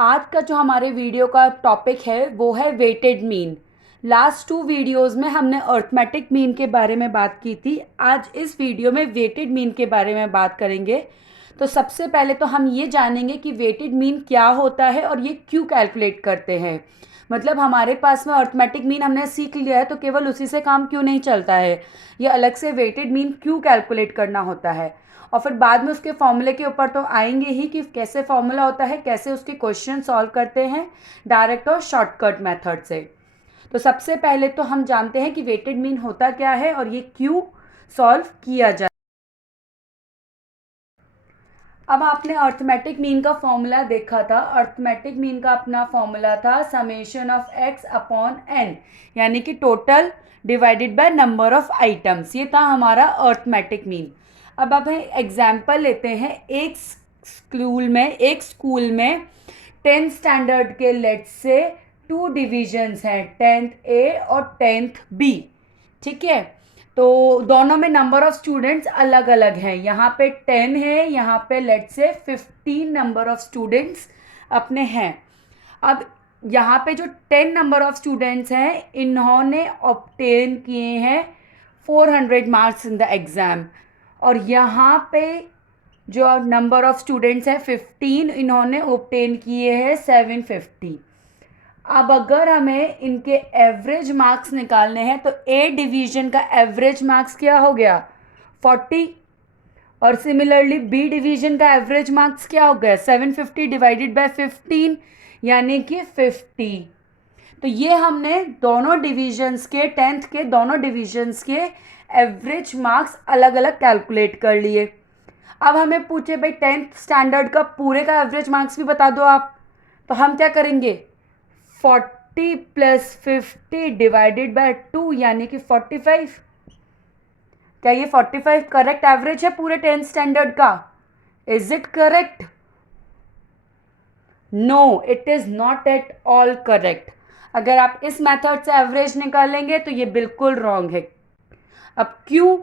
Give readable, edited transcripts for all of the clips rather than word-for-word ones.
आज का जो हमारे वीडियो का टॉपिक है वो है weighted mean. Last two videos में हमने अर्थमेटिक मीन के बारे में बात की थी। आज इस वीडियो में वेटेड मीन के बारे में बात करेंगे। तो सबसे पहले तो हम ये जानेंगे कि वेटेड मीन क्या होता है और ये क्यों कैलकुलेट करते हैं। मतलब हमारे पास में अर्थमेटिक मीन हमने सीख लिया है तो केवल उसी से काम क्यों नहीं चलता है, ये अलग से वेटेड मीन क्यों कैलकुलेट करना होता है। और फिर बाद में उसके फॉर्मूले के ऊपर तो आएंगे ही कि कैसे फॉर्मूला होता है, कैसे उसके क्वेश्चन सॉल्व करते हैं डायरेक्ट और शॉर्टकट मेथड से। तो सबसे पहले तो हम जानते हैं कि वेटेड मीन होता क्या है और ये क्यों सॉल्व किया जाए। अब आपने अर्थमेटिक मीन का फॉर्मूला देखा था। अर्थमेटिक मीन का अपना फॉर्मूला था summation of X upon N, यानी कि total divided by number of items. ये था हमारा अर्थमेटिक मीन। अब हम एग्जाम्पल लेते हैं। एक स्कूल में 10th स्टैंडर्ड के लेट से 2 डिविजन्स हैं, 10th ए और 10th बी। ठीक है, तो दोनों में नंबर ऑफ स्टूडेंट्स अलग अलग हैं। यहाँ पे 10 है, यहाँ पे लेट से 15 नंबर ऑफ स्टूडेंट्स अपने हैं। अब यहाँ पे जो 10 नंबर ऑफ स्टूडेंट्स हैं इन्होंने ऑब्टेन किए हैं 400 मार्क्स इन द एग्ज़ाम, और यहाँ पे जो नंबर ऑफ स्टूडेंट्स हैं 15, इन्होंने ऑब्टेन किए हैं 750। अब अगर हमें इनके एवरेज मार्क्स निकालने हैं तो ए डिवीजन का एवरेज मार्क्स क्या हो गया 40, और सिमिलरली बी डिवीजन का एवरेज मार्क्स क्या हो गया 750 डिवाइडेड बाय 15 यानी कि 50। तो ये हमने दोनों डिवीजन्स के 10th के दोनों डिवीजन्स के एवरेज मार्क्स अलग अलग कैलकुलेट कर लिए। अब हमें पूछे भाई 10th स्टैंडर्ड का पूरे का एवरेज मार्क्स भी बता दो आप, तो हम क्या करेंगे 40 प्लस 50 डिवाइडेड बाय 2 यानी कि 45। क्या ये 45 करेक्ट एवरेज है पूरे 10th स्टैंडर्ड का? Is it correct? No, it is not at all correct. अगर आप इस मेथड से एवरेज निकालेंगे तो ये बिल्कुल रॉन्ग है। अब क्यों?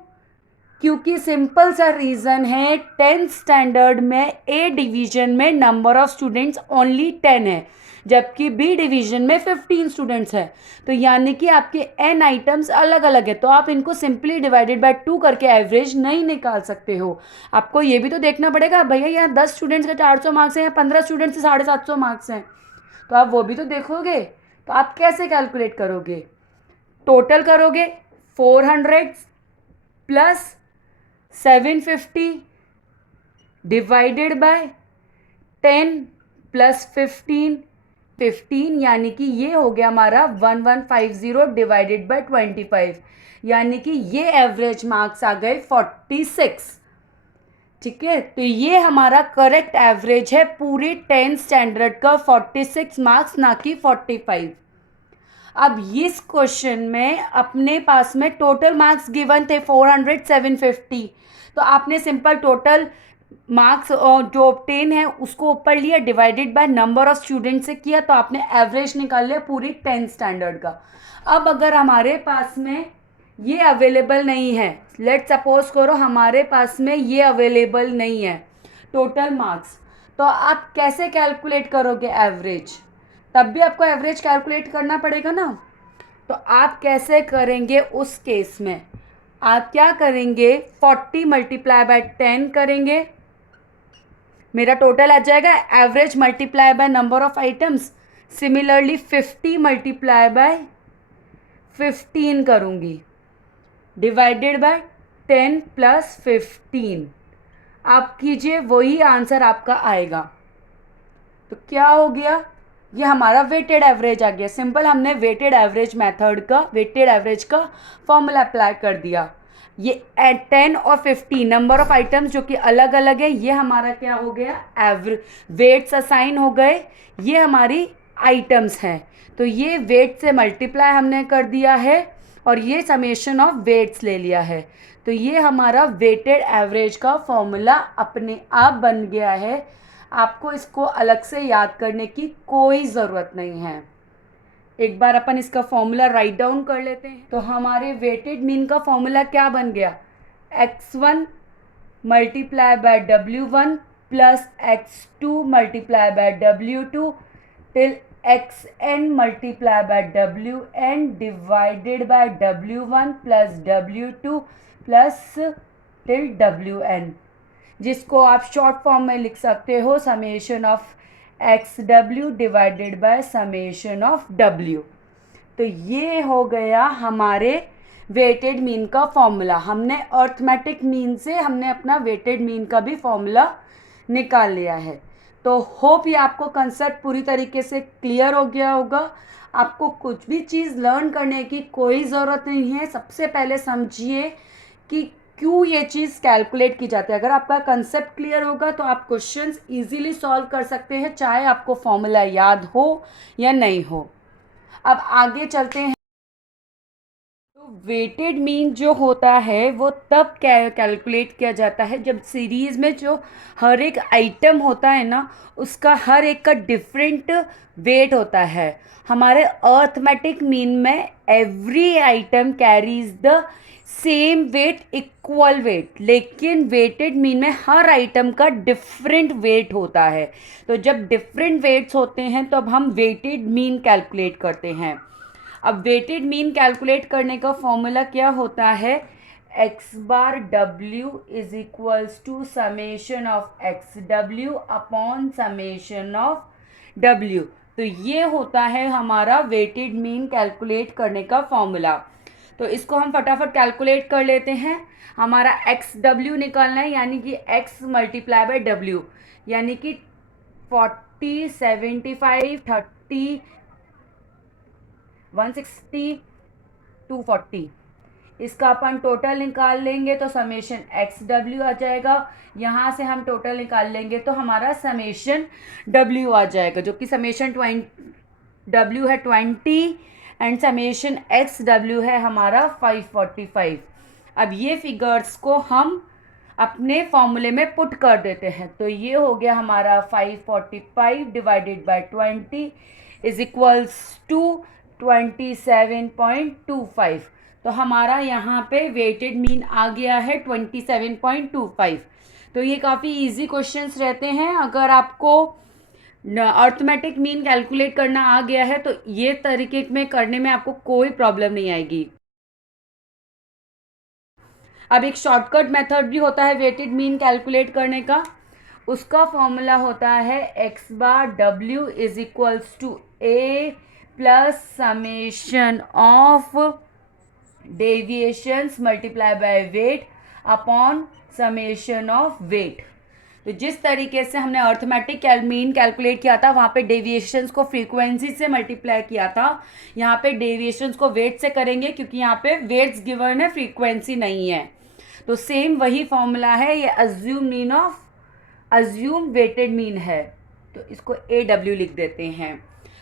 क्योंकि सिंपल सा रीज़न है, 10th स्टैंडर्ड में ए डिवीजन में नंबर ऑफ स्टूडेंट्स ओनली 10 है, जबकि बी डिवीजन में 15 स्टूडेंट्स हैं। तो यानी कि आपके एन आइटम्स अलग अलग है, तो आप इनको सिंपली डिवाइडेड बाय 2 करके एवरेज नहीं निकाल सकते हो। आपको ये भी तो देखना पड़ेगा भैया यहाँ 10 स्टूडेंट्स के 400 मार्क्स हैं या 15 स्टूडेंट्स के 750 मार्क्स हैं, तो आप वो भी तो देखोगे। तो आप कैसे कैलकुलेट करोगे? टोटल करोगे 400 प्लस 750 डिवाइडेड बाय 10 प्लस 15 यानी कि ये हो गया हमारा 1150 डिवाइडेड बाय 25, यानी कि ये एवरेज मार्क्स आ गए 46। ठीक है, तो ये हमारा करेक्ट एवरेज है पूरे 10th स्टैंडर्ड का 46 मार्क्स, ना कि 45। अब इस क्वेश्चन में अपने पास में टोटल मार्क्स गिवन थे 400 750, तो आपने सिंपल टोटल मार्क्स जो ऑब्टेन है उसको ऊपर लिया, divided by number of student से किया, तो आपने एवरेज निकाल लिया पूरी 10th स्टैंडर्ड का। अब अगर हमारे पास में ये अवेलेबल नहीं है, लेट सपोज करो हमारे पास में ये अवेलेबल नहीं है टोटल मार्क्स, तो आप कैसे कैलकुलेट करोगे एवरेज? तब भी आपको एवरेज कैलकुलेट करना पड़ेगा ना। तो आप कैसे करेंगे उस केस में? आप क्या करेंगे 40 मल्टीप्लाई बाय 10 करेंगे, मेरा टोटल आ जाएगा average multiply by number of items. Similarly 50 multiply by 15 करूँगी डिवाइडेड बाय 10 प्लस 15। आप कीजिए, वही आंसर आपका आएगा। तो क्या हो गया, ये हमारा वेटेड एवरेज आ गया। सिंपल हमने वेटेड एवरेज मेथड का वेटेड एवरेज का फॉर्मूला अप्लाई कर दिया। ये 10 और 50 नंबर ऑफ आइटम्स जो कि अलग अलग है, ये हमारा क्या हो गया एवरेज, वेट्स असाइन हो गए, ये हमारी आइटम्स हैं। तो ये वेट से मल्टीप्लाई हमने कर दिया है और ये समेशन ऑफ वेट्स ले लिया है। तो ये हमारा वेटेड एवरेज का फॉर्मूला अपने आप बन गया है। आपको इसको अलग से याद करने की कोई ज़रूरत नहीं है। एक बार अपन इसका फॉर्मूला राइट डाउन कर लेते हैं। तो हमारे वेटेड मीन का फॉर्मूला क्या बन गया, x1 multiply by w1 plus x2 multiply by W2 till xn multiply by Wn divided by W1 plus W2 plus till Wn, जिसको आप शॉर्ट फॉर्म में लिख सकते हो summation of XW divided by summation of W। तो ये हो गया हमारे वेटेड मीन का फॉर्मूला। हमने अर्थमेटिक मीन से हमने अपना वेटेड मीन का भी फॉर्मूला निकाल लिया है। तो होप ये आपको कंसेप्ट पूरी तरीके से क्लियर हो गया होगा। आपको कुछ भी चीज़ लर्न करने की कोई ज़रूरत नहीं है। सबसे पहले समझिए कि क्यों ये चीज़ कैलकुलेट की जाती है। अगर आपका कंसेप्ट क्लियर होगा तो आप क्वेश्चंस इजीली सॉल्व कर सकते हैं, चाहे आपको फॉर्मूला याद हो या नहीं हो। अब आगे चलते हैं। तो वेटेड मीन जो होता है वो तब कैलकुलेट किया जाता है जब सीरीज़ में जो हर एक आइटम होता है ना, उसका हर एक का डिफरेंट वेट होता है। हमारे अर्थमेटिक मीन में every item carries the same weight, equal weight, लेकिन वेटेड मीन में हर आइटम का डिफरेंट वेट होता है। तो जब डिफरेंट वेट्स होते हैं तो अब हम वेटेड मीन कैलकुलेट करते हैं। अब वेटेड मीन कैलकुलेट करने का फॉर्मूला क्या होता है, X bar W is equals to summation of X W upon summation of W. तो ये होता है हमारा वेटेड मीन कैलकुलेट करने का फॉर्मूला। तो इसको हम फटाफट कैलकुलेट कर लेते हैं। हमारा एक्स डब्ल्यू निकालना है, यानी कि एक्स मल्टीप्लाई बाय डब्ल्यू, यानी कि 40, 75, 30, 160, 240। इसका अपन टोटल निकाल लेंगे तो समेशन एक्स डब्ल्यू आ जाएगा। यहाँ से हम टोटल निकाल लेंगे तो हमारा समेशन डब्ल्यू आ जाएगा, जो कि समेशन डब्ल्यू है 20 एंड समेशन एक्स डब्ल्यू है हमारा 545। अब ये फिगर्स को हम अपने फॉर्मूले में पुट कर देते हैं। तो ये हो गया हमारा 545 divided by 20 is equals to 27.25। तो हमारा यहाँ पे वेटेड मीन आ गया है 27.25। तो ये काफ़ी इजी क्वेश्चंस रहते हैं। अगर आपको अर्थमेटिक मीन कैलकुलेट करना आ गया है तो ये तरीके में करने में आपको कोई प्रॉब्लम नहीं आएगी। अब एक शॉर्टकट मेथड भी होता है वेटेड मीन कैलकुलेट करने का। उसका फॉर्मूला होता है X bar W is equals to A plus summation of deviations multiply by weight upon summation of weight. तो जिस तरीके से हमने अर्थमेटिक मीन कैलकुलेट किया था, वहाँ पे डेविएशंस को फ्रीक्वेंसी से मल्टीप्लाई किया था। यहाँ पे डेविएशंस को वेट से करेंगे क्योंकि यहाँ पे वेट्स गिवन है, फ्रीक्वेंसी नहीं है। तो सेम वही फॉर्मूला है, ये अज्यूम वेटेड मीन है, तो इसको AW लिख देते हैं।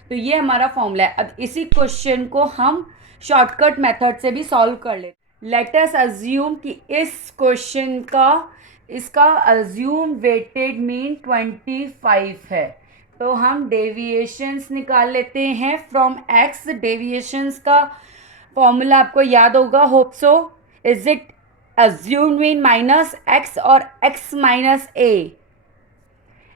तो ये हमारा फॉर्मूला है। अब इसी क्वेश्चन को हम शॉर्टकट मेथड से भी सॉल्व कर लेते। लेट अस अज्यूम कि इस क्वेश्चन का इसका अज्यूम वेटेड मीन 25 है। तो हम डेविएशंस निकाल लेते हैं फ्रॉम एक्स। डेविएशंस का फॉर्मूला आपको याद होगा, hope so. Is it assumed mean minus x or x minus a?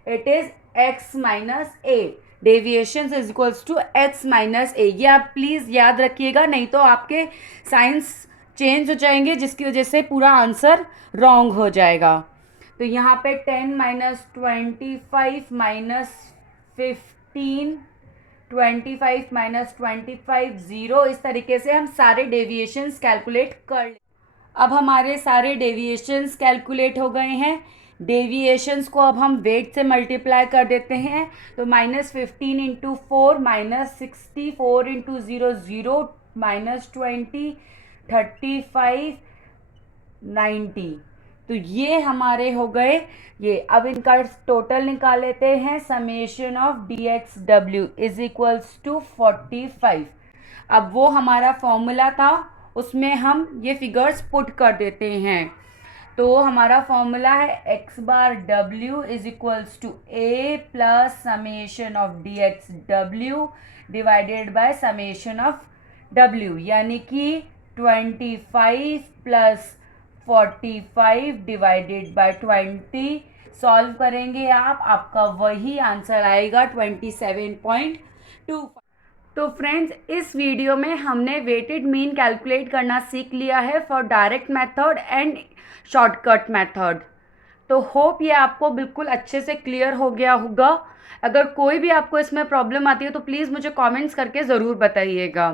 It is x minus a. Deviations is equals to x minus a. ये आप प्लीज़ याद रखिएगा, नहीं तो आपके साइंस चेंज हो जाएंगे जिसकी वजह से पूरा आंसर रॉन्ग हो जाएगा। तो यहाँ पे 10 माइनस 25 माइनस 15, 25 माइनस 25 0, इस तरीके से हम सारे डेविएशंस कैलकुलेट कर लें। अब हमारे सारे डेविएशंस कैलकुलेट हो गए हैं। डेविएशंस को अब हम वेट से मल्टीप्लाई कर देते हैं। तो -15 इंटू 4 -60, 4 इंटू 0 0, -20, 35, 90। तो ये हमारे हो गए ये। अब इनका टोटल निकाल लेते हैं। Summation of DXW is equals to 45। अब वो हमारा फॉर्मूला था, उसमें हम ये फिगर्स पुट कर देते हैं। तो हमारा फॉर्मूला है X bar W is equals to A plus summation of DXW divided by summation of W, यानी कि 25 प्लस 45 डिवाइडेड बाय 20 सॉल्व करेंगे आप, आपका वही आंसर आएगा 27.25। तो फ्रेंड्स, इस वीडियो में हमने वेटेड मीन कैलकुलेट करना सीख लिया है for direct method and shortcut method. तो होप ये आपको बिल्कुल अच्छे से क्लियर हो गया होगा। अगर कोई भी आपको इसमें प्रॉब्लम आती है तो प्लीज़ मुझे कमेंट्स करके ज़रूर बताइएगा।